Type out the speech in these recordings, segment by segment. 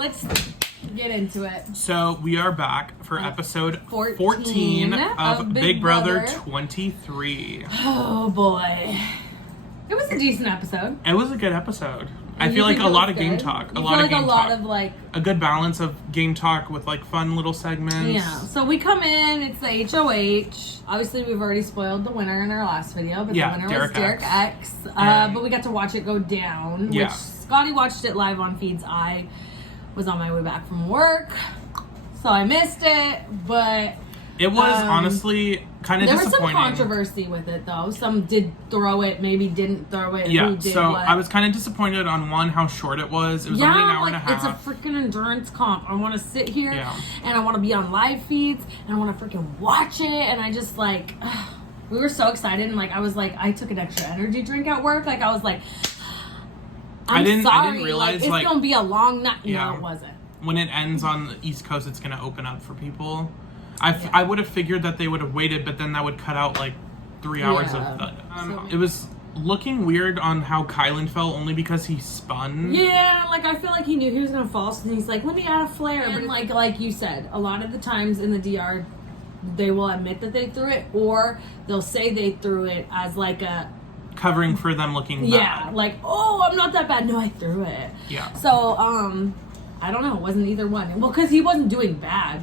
let's get into it. So we are back for episode 14 of Big Brother 23. Oh boy. It was a decent episode. It was a good episode. I feel like a lot of game talk. A lot of a good balance of game talk with like fun little segments. Yeah. So we come in, it's the HOH. Obviously we've already spoiled the winner in our last video, but the winner was Derek X. But we got to watch it go down, which Scotty watched it live on feeds. I was on my way back from work, so I missed it, but it was honestly kind of disappointing. There was some controversy with it, though. Some did throw it, maybe didn't throw it. Yeah, who did so what. I was kind of disappointed on how short it was. It was only an hour and a half. It's a freaking endurance comp. I want to sit here and I want to be on live feeds and I want to freaking watch it. And I just we were so excited. And I was like, I took an extra energy drink at work. I was like, I didn't realize it's going to be a long night. Yeah. No, it wasn't. When it ends on the East Coast, it's going to open up for people. I would have figured that they would have waited, but then that would cut out 3 hours of the... it was looking weird on how Kyland fell, only because he spun. Yeah, I feel like he knew he was going to fall, so he's like, let me add a flare. And like you said, a lot of the times in the DR, they will admit that they threw it, or they'll say they threw it as a... covering for them looking bad. Yeah, oh, I'm not that bad. No, I threw it. Yeah. So, I don't know. It wasn't either one. Well, because he wasn't doing bad.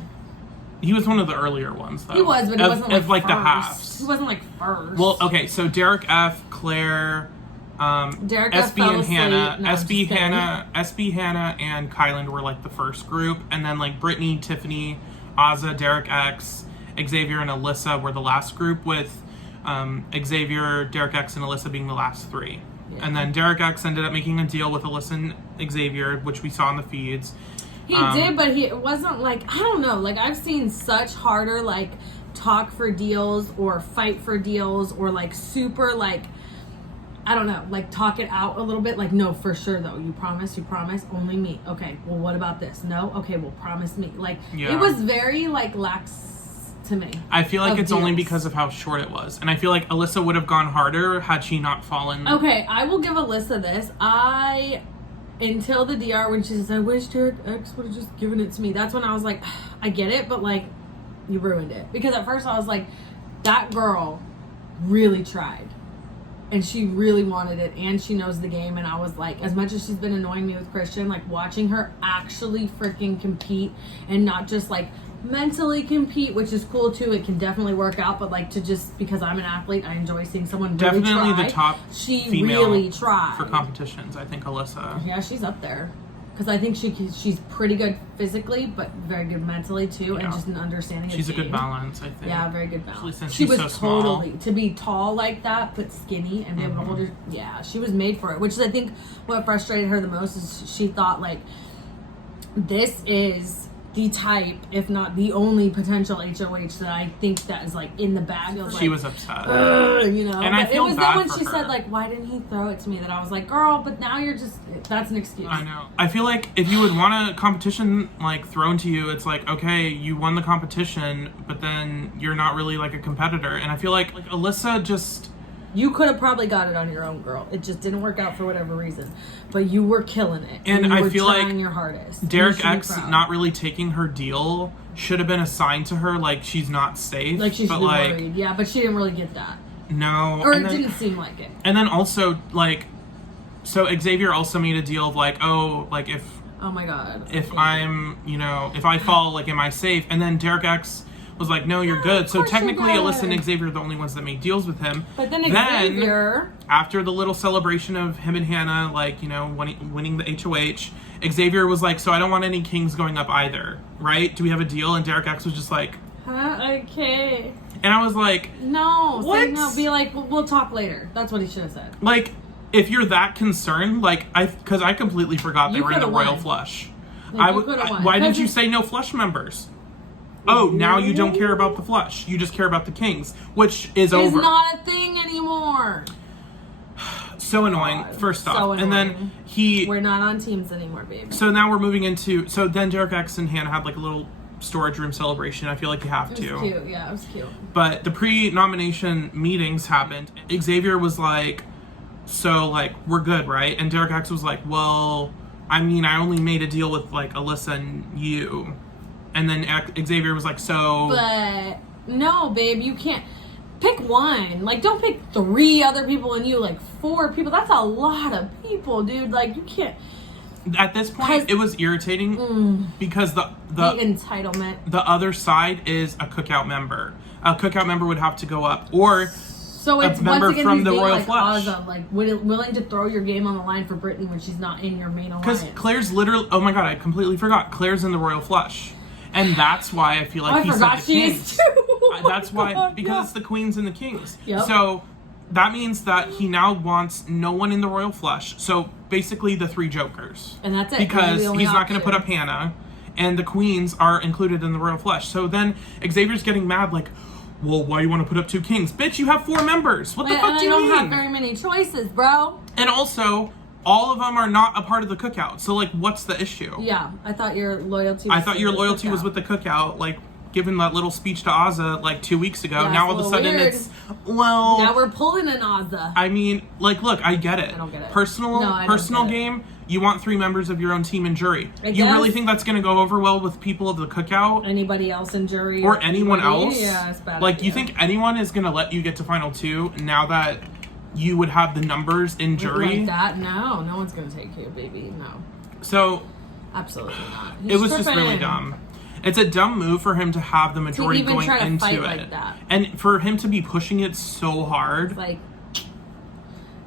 He was one of the earlier ones, though. He was, but he wasn't the first. halves. He wasn't first. Well, okay, so Derek F, Claire, Derek SB F fell and asleep. Hannah, No, SB, Hannah, and Kyland were the first group, and then Brittini, Tiffany, Azah, Derek X, Xavier, and Alyssa were the last group, with Xavier, Derek X, and Alyssa being the last three. Yeah. And then Derek X ended up making a deal with Alyssa and Xavier, which we saw in the feeds. He did, but it wasn't I don't know, I've seen such harder talk for deals or fight for deals or super I don't know, talk it out a little bit, no, for sure though, you promise, only me. Okay, well what about this? No? Okay, well promise me. It was very lax to me. I feel like it's only because of how short it was. And I feel like Alyssa would have gone harder had she not fallen. Okay, I will give Alyssa this. Until the DR, when she says, I wish Derek X would have just given it to me. That's when I was like, I get it, but you ruined it. Because at first I was like, that girl really tried. And she really wanted it, and she knows the game. And I was like, as much as she's been annoying me with Christian, watching her actually freaking compete and not just mentally compete, which is cool too. It can definitely work out, but to just because I'm an athlete, I enjoy seeing someone really definitely try. The top she female really tried for competitions. I think Alyssa. Yeah, she's up there because I think she's pretty good physically, but very good mentally too, and just an understanding. She's of a good balance, I think. Yeah, very good balance. Since she she's was so totally small. To be tall like that, but skinny and be able to hold her. Yeah, she was made for it. Which is, I think, what frustrated her the most is she thought this is the type, if not the only potential HOH that I think that is in the bag of she was upset. And I feel it was bad then when for she her. said why didn't he throw it to me, that I was like, girl, but now you're just, that's an excuse. I know. I feel like if you would want a competition thrown to you, it's okay, you won the competition, but then you're not really a competitor. And I feel like Alyssa just... You could have probably got it on your own, girl. It just didn't work out for whatever reason. But you were killing it. And you I were feel trying your hardest. Derek X not really taking her deal should have been assigned to her. She's not safe. She should be worried. Yeah, but she didn't really get that. No. Or it didn't seem like it. And then also, so Xavier also made a deal of if... Oh my God. If I'm, if I fall, am I safe? And then Derek X was like, no, you're good. So technically Alyssa and Xavier are the only ones that made deals with him. But then Xavier... after the little celebration of him and Hannah, winning the HOH, Xavier was like, so I don't want any kings going up either, right? Do we have a deal? And Derek X was just like... okay. And I was like... No. What? Say no. Be like, we'll talk later. That's what he should have said. If you're that concerned, because I completely forgot they were in the Royal Flush. Why didn't you say no Flush members? Oh, now you don't care about the Flush. You just care about the Kings, which is over. It's not a thing anymore. So annoying, first off. So annoying. And then We're not on teams anymore, baby. So now we're moving into... So then Derek X and Hannah had a little storage room celebration. I feel like you have to. It was cute, yeah, it was cute. But the pre-nomination meetings happened. Xavier was like, so, we're good, right? And Derek X was like, well... I mean, I only made a deal with like Alyssa and you. And then Xavier was like, so. But no, babe, you can't pick one. Like, don't pick 3 other people and you, like 4 people. That's a lot of people, dude. Like, you can't. At this point, it was irritating because the entitlement. The other side is a cookout member. A cookout member would have to go up, or so it's a member once again, from the being Royal like Flush. Azah, like willing to throw your game on the line for Brittini when she's not in your main alliance. Because Claire's literally, oh my god, I completely forgot. Claire's in the Royal Flush. And that's why I feel like he said the Kings. That's why, because it's the Queens and the Kings. Yep. So that means that he now wants no one in the Royal Flush. So basically the 3 Jokers. And that's it. Because he's not going to put up Hannah. And the Queens are included in the Royal Flush. So then Xavier's getting mad like, well, why do you want to put up 2 Kings? Bitch, you have 4 members. What the fuck do you mean? I don't have very many choices, bro. And also, all of them are not a part of the cookout. So, like, what's the issue? Yeah, I thought your loyalty was with the cookout. Like, given that little speech to Azah, like, 2 weeks ago. Yeah, now all of a sudden weird. it's, well... Now we're pulling an Azah. I mean, like, look, I get it. I don't get it. Personal game, you want 3 members of your own team in jury. You really think that's going to go over well with people of the cookout? Anybody else in jury? Or anyone else? Yeah, it's bad. Like, you think anyone is going to let you get to Final 2 now that you would have the numbers in jury? Like that? No one's going to take you, baby. No. So... Absolutely not. It was just really dumb. It's a dumb move for him to have the majority going into it. Like that. And for him to be pushing it so hard. It's like...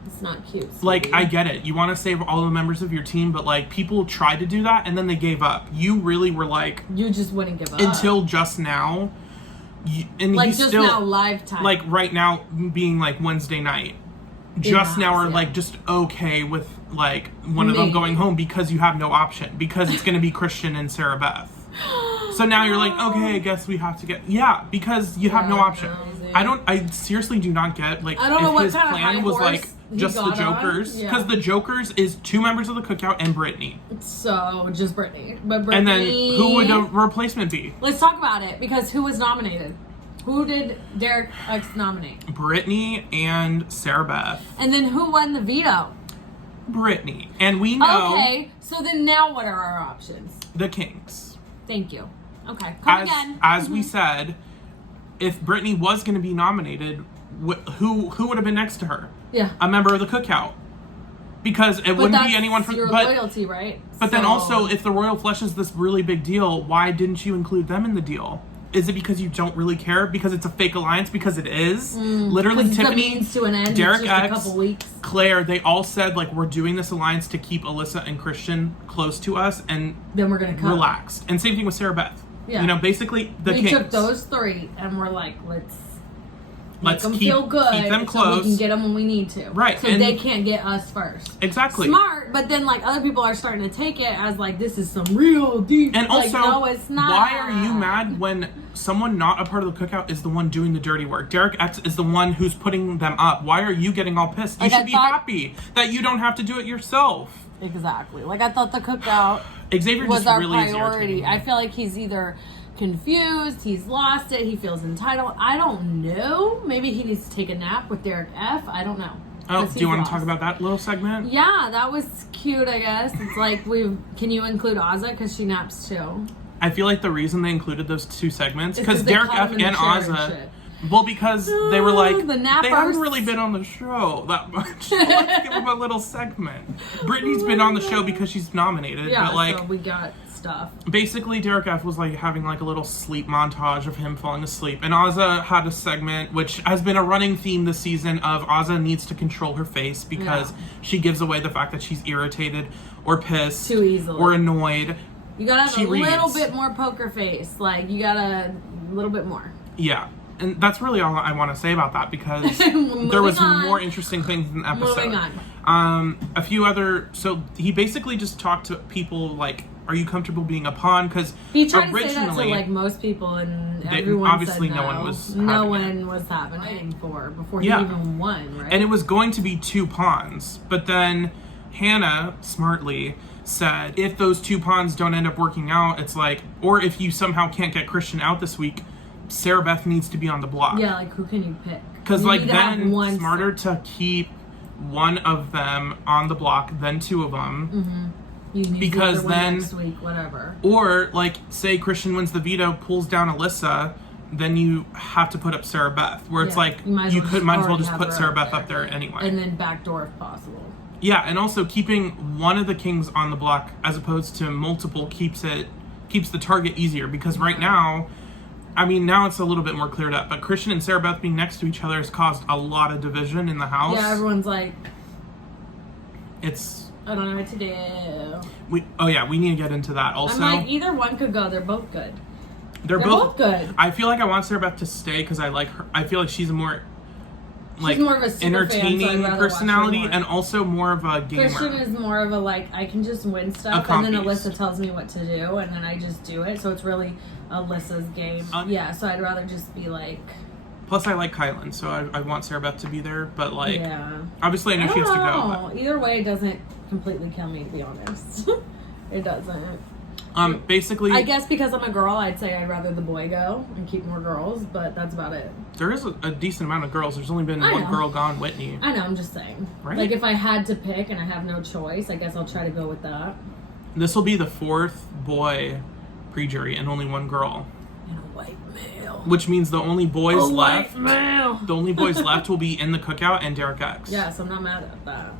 It's not cute. Sweetie. Like, I get it. You want to save all the members of your team, but, like, people tried to do that, and then they gave up. You really were, like... You just wouldn't give up. Until just now. And like, he's just still, now, live time. Like, right now, being, like, Wednesday night. Just now are, like, just okay with, like, one of them going home because you have no option. Because it's going to be Christian and Sarah Beth. So now you're like, okay, I guess we have to get... Yeah, because you have no option. I seriously do not get, like, I don't know if what his kind of plan was, like, just the Jokers. Because the Jokers is 2 members of the cookout and Brittini. So, just Brittini. But Brittini... And then, who would the replacement be? Let's talk about it, because who was nominated? Who did Derek X nominate? Brittini and Sarah Beth. And then who won the veto? Brittini. And we know... Okay, so then now what are our options? The Kings. Thank you. Okay, come again. As we said, if Brittini was going to be nominated, who would have been next to her? Yeah. A member of the cookout. Because it wouldn't be anyone from... your loyalty, right? But then also, if the Royal Flush is this really big deal, why didn't you include them in the deal? Is it because you don't really care? Because it's a fake alliance? Because it is? Literally, Tiffany, Derek X, Claire, they all said, like, we're doing this alliance to keep Alyssa and Christian close to us, and then we're going to relaxed. And same thing with Sarah Beth. Yeah. You know, basically, the Kings. We took those 3, and we're like, let's make them keep, feel good. Keep them close. So we can get them when we need to. Right. So they can't get us first. Exactly. Smart, but then, like, other people are starting to take it as, like, this is some real deep. And also, like, no, it's not. Why are you mad when someone not a part of the cookout is the one doing the dirty work? Derek X is the one who's putting them up. Why are you getting all pissed? You should be happy that you don't have to do it yourself. Exactly. Like, I thought the cookout Xavier was just our really priority. I feel like he's either confused, he's lost it, he feels entitled. I don't know. Maybe he needs to take a nap with Derek F. I don't know. Oh, do you want to talk about that little segment? Yeah, that was cute, I guess. It's like, can you include Azah because she naps too? I feel like the reason they included those 2 segments, because Derek F and Azah, well, because they were like, they haven't really been on the show that much. So let's give them a little segment. Brittany's been on the show because she's nominated, but like, so we got stuff. Basically, Derek F was like having like a little sleep montage of him falling asleep, and Azah had a segment which has been a running theme this season of Azah needs to control her face because she gives away the fact that she's irritated or pissed too easily or annoyed. You gotta have little bit more poker face. Like, you gotta a little bit more. Yeah. And that's really all I want to say about that, because there was more interesting things in the episode. Moving on. A few other... So he basically just talked to people like, are you comfortable being a pawn? Because he tried to say that to like most people, and everyone obviously said no. No one was happening before he even won, right? And it was going to be 2 pawns. But then Hannah, smartly, said, if those 2 pawns don't end up working out, it's like... Or if you somehow can't get Christian out this week... Sarah Beth needs to be on the block. Yeah, like, who can you pick? Because, like, then smarter to keep one of them on the block than 2 of them. because then next week, whatever. Or like, say Christian wins the veto, pulls down Alyssa, then you have to put up Sarah Beth, where it's like you might as well just put Sarah Beth up there anyway, and then backdoor if possible. Yeah, and also keeping one of the kings on the block as opposed to multiple keeps the target easier, because right now, I mean, now it's a little bit more cleared up, but Christian and Sarah Beth being next to each other has caused a lot of division in the house. Yeah, everyone's like, I don't know what to do. We need to get into that also. I'm like, either one could go. They're both good. They're both good. I feel like I want Sarah Beth to stay because I like her. I feel like she's more of a entertaining personality and also more of a gamer. Christian is more of a I can just win stuff, and then Alyssa tells me what to do, and then I just do it. So it's really Alyssa's game. So I'd rather just be like. Plus, I like Kyland, so I want Sarah Beth to be there, but obviously I know she has to go. But. Either way, it doesn't completely kill me, to be honest. It doesn't. Basically, I guess because I'm a girl, I'd say I'd rather the boy go and keep more girls, but that's about it. There is a decent amount of girls. There's only been one girl gone, Whitney. I know, I'm just saying. Right? Like, if I had to pick and I have no choice, I guess I'll try to go with that. This will be the 4th boy pre-jury and only one girl. And a white male. Which means the only boys left. White male. The only boys left will be in the cookout and Derek X. Yes, I'm not mad at that.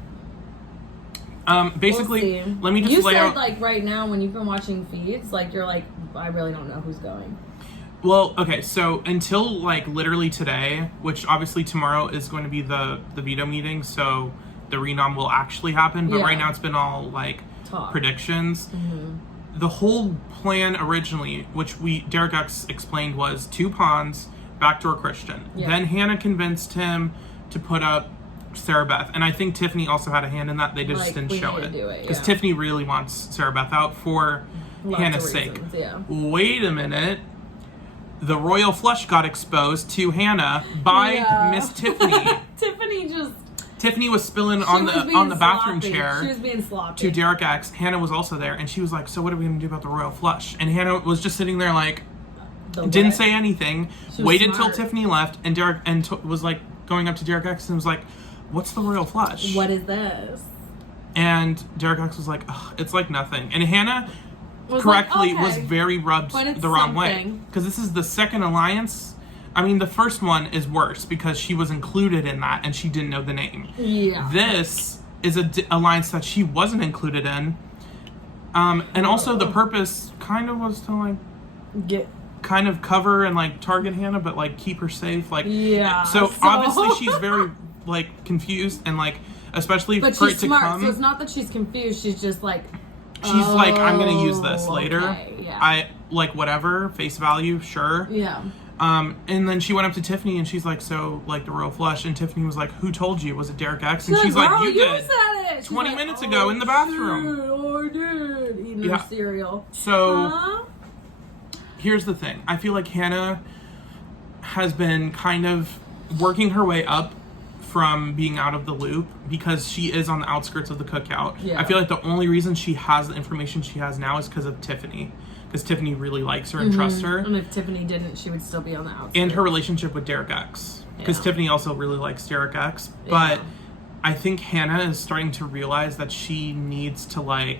Basically, let me just lay out. You said, right now, when you've been watching feeds, you're like, I really don't know who's going. Well, okay, so until, literally today, which obviously tomorrow is going to be the veto meeting, so the renom will actually happen, but right now it's been all, predictions. Mm-hmm. The whole plan originally, which Derek X explained, was 2 pawns, backdoor Christian. Yeah. Then Hannah convinced him to put up Sarah Beth, and I think Tiffany also had a hand in that. They just didn't show it because Tiffany really wants Sarah Beth out for Hannah's sake. Yeah. Wait a minute, the royal flush got exposed to Hannah by Miss Tiffany. Tiffany was spilling on the bathroom chair. She was being sloppy to Derek X. Hannah was also there, and she was like, "So what are we gonna do about the royal flush?" And Hannah was just sitting there didn't say anything. Waited till Tiffany left, and Derek was going up to Derek X and was like, "What's the royal flush? What is this?" And Derek X was like, "Ugh, it's like nothing." And Hannah was very rubbed the wrong way. Because this is the second alliance. I mean, the first one is worse because she was included in that and she didn't know the name. Yeah. This is an alliance that she wasn't included in. And also the purpose kind of was to kind of cover and target Hannah, but keep her safe. So obviously she's very confused and especially for it to come. So it's not that she's confused. She's just she's I'm gonna use this later. Yeah. I whatever face value, sure. Yeah. And then she went up to Tiffany and she's like, "So the royal flush?" And Tiffany was like, "Who told you? Was it Derek X?" And she's like, "You did. Said it. 20 minutes ago in the bathroom." I did. Eating her cereal. So here's the thing. I feel like Hannah has been kind of working her way up from being out of the loop because she is on the outskirts of the cookout. Yeah. I feel like the only reason she has the information she has now is because of Tiffany. Because Tiffany really likes her and trusts her. And if Tiffany didn't, she would still be on the outside. And her relationship with Derek X. Because Tiffany also really likes Derek X. But I think Hannah is starting to realize that she needs to,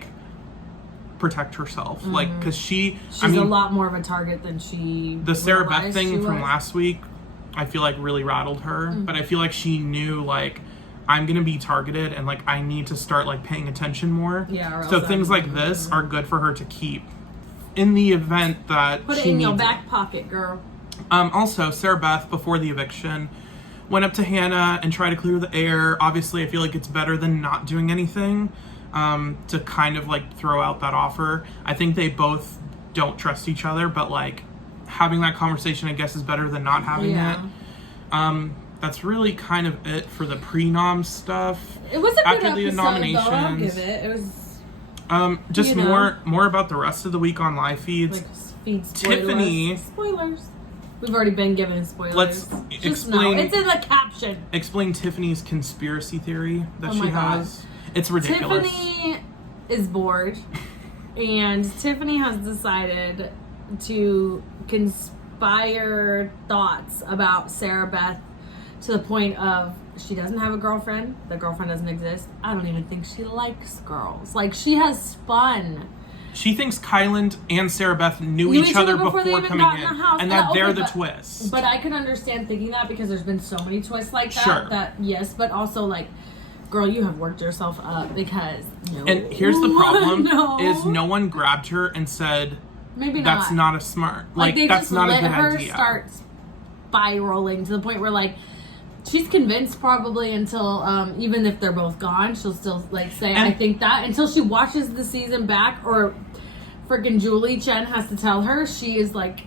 protect herself. Because she's a lot more of a target than she The Sarah Beth thing from last week, I feel really rattled her. But I feel like she knew, I'm going to be targeted and, I need to start, paying attention more. Yeah, so things like this are good for her to keep. In the event that put it in your back pocket, girl. Also, Sarah Beth, before the eviction, went up to Hannah and tried to clear the air. Obviously, I feel like it's better than not doing anything to kind of throw out that offer. I think they both don't trust each other, but having that conversation, I guess, is better than not having it. That's really kind of it for the pre-nom stuff. It was a good episode, nominations. Though, I'll give it. It was. Just more about the rest of the week on live feeds. Feed spoilers. Tiffany. Spoilers. We've already been given spoilers. Let's explain. It's in the caption. Explain Tiffany's conspiracy theory that she has. It's ridiculous. Tiffany is bored, and Tiffany has decided to conspire thoughts about Sarah Beth to the point of she doesn't have a girlfriend. The girlfriend doesn't exist. I don't even think she likes girls. Like, she has fun. She thinks Kyland and Sarah Beth knew each other before they even coming got in, the house. and that they're the twist. But I can understand thinking that because there's been so many twists like that. Sure. That yes, but also like, girl, you have worked yourself up because. No. And here's the problem: no. is no one grabbed her and said, maybe not. That's not a smart. Like they that's just not a let good her idea. start spiraling to the point where like. She's convinced probably until, even if they're both gone, she'll still, like, say, I think that. Until she watches the season back, or freaking Julie Chen has to tell her, she is like,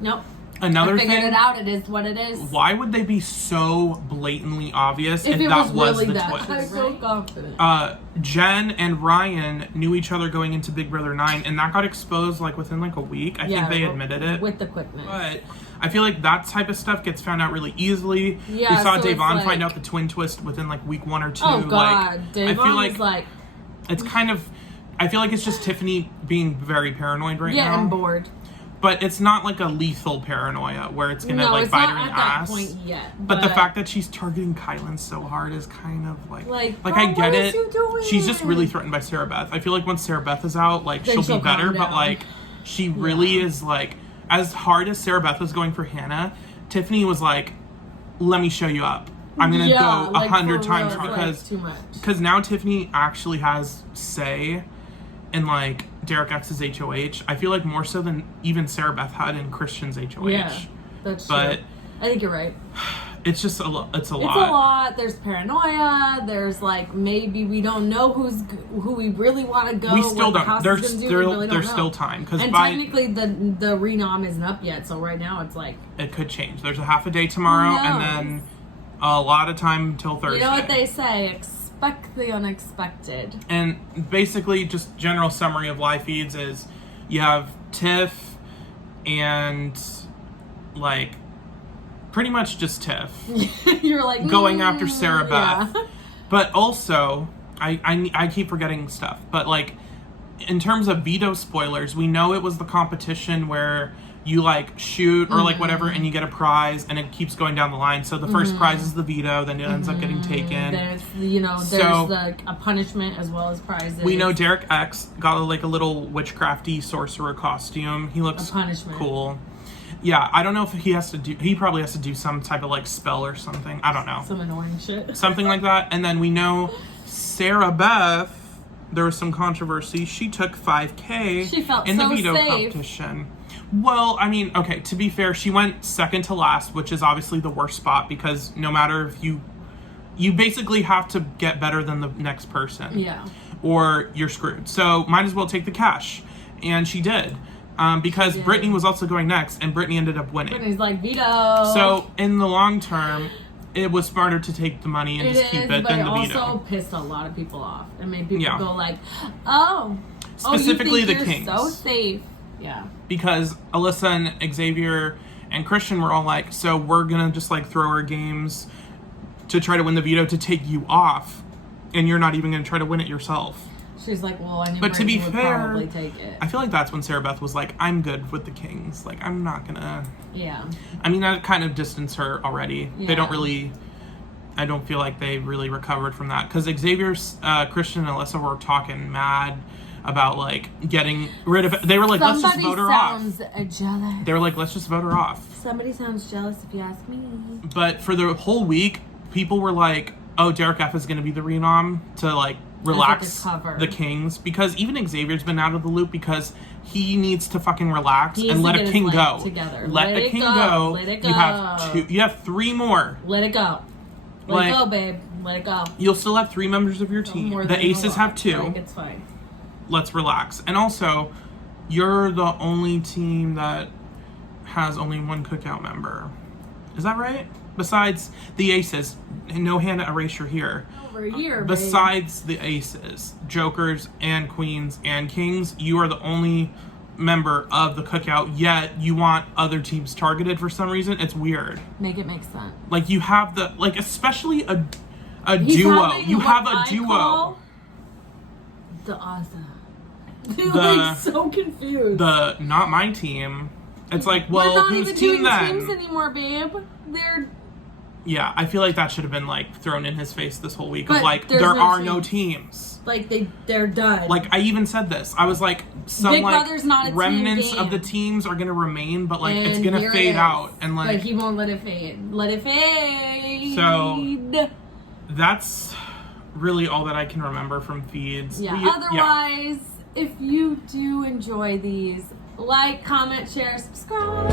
nope. Another I figured thing, it out. It is what it is. Why would they be so blatantly obvious if it that was really the that twist? I'm so confident. Jen and Ryan knew each other going into Big Brother 9, and that got exposed, like, within, like, a week. I think they admitted it. With the quickness. But I feel like that type of stuff gets found out really easily. Yeah, we saw so Davon find out the twin twist within, like, week 1 or 2. Oh, God. Like, Davon I feel was like... It's kind of... I feel like it's just Tiffany being very paranoid right now. Yeah, and bored. But it's not like a lethal paranoia where it's gonna like bite her in the ass. No, it's not at that point yet. But the fact that she's targeting Kyland so hard is kind of like what I get is it. you doing? She's just really threatened by Sarah Beth. I feel like once Sarah Beth is out, like she'll be better. But like she really is like, as hard as Sarah Beth was going for Hannah, Tiffany was like, "Let me show you up. I'm gonna go 100 times because now Tiffany actually has say in like Derek X's HOH. I feel like more so than even Sarah Beth had in Christian's HOH. Yeah, that's true. I think you're right. It's just a lot. It's a lot. It's a lot. There's paranoia. There's like maybe we don't know who we really want to go. We still don't. There's still time and technically the renom isn't up yet. So right now it's like it could change. There's a half a day tomorrow, and then a lot of time until Thursday. You know what they say? Expect the unexpected. And basically, just general summary of live feeds is you have Tiff and like pretty much just Tiff. You're like going after Sarah Beth, but also I keep forgetting stuff. But like in terms of Veto spoilers, we know it was the competition where you like shoot or like whatever and you get a prize and it keeps going down the line. So the first prize is the veto, then it ends up getting taken. There's a punishment as well as prizes. We know Derek X got like a little witchcrafty sorcerer costume. He looks cool. Yeah, I don't know if he probably has to do some type of like spell or something. I don't know. Some annoying shit. Something like that. And then we know Sarah Beth, there was some controversy. She took 5K in the veto competition. Well, I mean, okay, to be fair, she went second to last, which is obviously the worst spot because no matter if you basically have to get better than the next person. Yeah. Or you're screwed. So might as well take the cash. And she did. Because Brittany was also going next, and Brittany ended up winning. Brittany's like, veto. So in the long term, it was smarter to take the money and just keep it than the veto. But it also pissed a lot of people off and made people go like, oh, specifically you think the Kings. So safe. Yeah. Because Alyssa and Xavier and Christian were all like, so we're going to just like throw our games to try to win the veto to take you off, and you're not even going to try to win it yourself. She's like, well, I knew but to be fair, probably take it. I feel like that's when Sarah Beth was like, I'm good with the Kings. Like, I'm not going to. Yeah. I mean, that kind of distanced her already. Yeah. They don't really. I don't feel like they really recovered from that. Because Xavier's, Christian and Alyssa were talking mad about like getting rid of it. They were like, let's just vote her off. Somebody sounds jealous. They were like, let's just vote her off. Somebody sounds jealous if you ask me. But for the whole week, people were like, oh, Derek F is going to be the renom to like relax the Kings. Because even Xavier's been out of the loop because he needs to fucking relax and let a king go. Let a king go. Let it go. You have 3 more. Let it go. Let it go, babe. Let it go. You'll still have 3 members of your team. The Aces have 2. Like, it's fine. Let's relax. And also, you're the only team that has only 1 cookout member. Is that right? Besides the Aces. No Hannah erasure here. Over here, besides the Aces, Jokers and Queens and Kings, you are the only member of the cookout, yet you want other teams targeted for some reason. It's weird. Make it make sense. Like you have the especially a duo. You have a duo. The Azah. They're like so confused. The not my team. It's like, well, whose team then? Teams anymore, babe. They're Yeah, I feel like that should have been like thrown in his face this whole week But of like there's there no are teams. no teams. Like they're done. Like I even said this. I was like some Big like Brother's not a team remnants game. of the teams are gonna remain, but like it's And gonna here it fade is. out and like he won't let it fade. Let it fade. So that's really all that I can remember from feeds. Yeah. We- Otherwise, if you do enjoy these, like, comment, share, subscribe.